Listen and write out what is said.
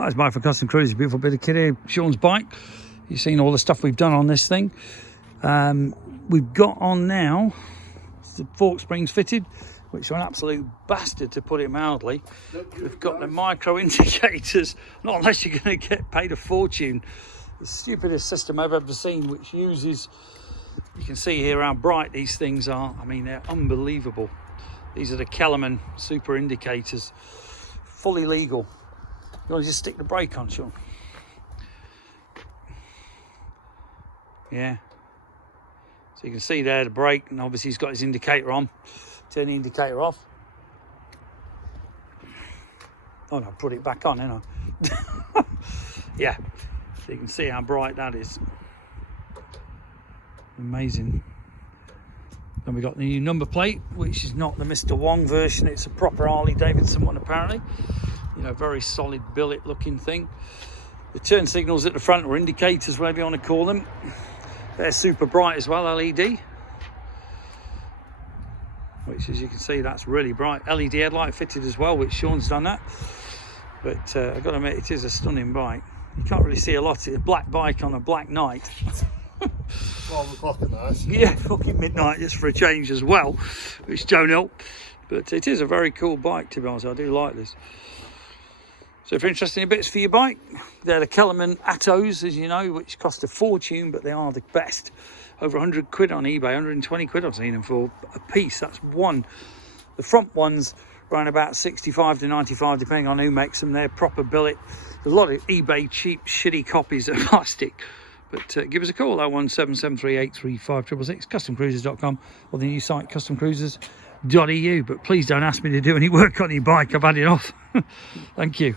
That's Mike from Custom Cruisers. Beautiful bit of kit here. Sean's bike. You've seen all the stuff we've done on this thing. We've got on now the fork springs fitted, which are an absolute bastard, to put it mildly. We've got the micro indicators, not unless you're going to get paid a fortune. The stupidest system I've ever seen, which uses, you can see here how bright these things are. I mean, they're unbelievable. These are the Kellermann super indicators, fully legal. You want to just stick the brake on, Sean? Yeah. So you can see there the brake, and obviously he's got his indicator on. Turn the indicator off. Oh no, put it back on, haven't I? Yeah. So you can see how bright that is. Amazing. Then we got the new number plate, which is not the Mr. Wong version. It's a proper Harley Davidson one, apparently. You know, very solid billet looking thing. The turn signals at the front, or indicators, whatever you want to call them, they're super bright as well, LED. Which, as you can see, that's really bright. LED headlight fitted as well, which Sean's done that. But I've got to admit, it is a stunning bike. You can't really see a lot. It's a black bike on a black night. 12 o'clock at night. Yeah, fucking midnight, just for a change as well, which don't help. But it is a very cool bike, to be honest. I do like this. So if you're interested in bits for your bike, they're the Kellermann attos, as you know, which cost a fortune, but they are the best. Over 100 quid on eBay, 120 quid I've seen them for a piece. That's one. The front ones around about 65 to 95, depending on who makes them. They're proper billet. There's a lot of eBay cheap, shitty copies of plastic. But give us a call, 01773835666, customcruisers.com, or the new site, customcruisers.eu. But please don't ask me to do any work on your bike. I've had it off. Thank you.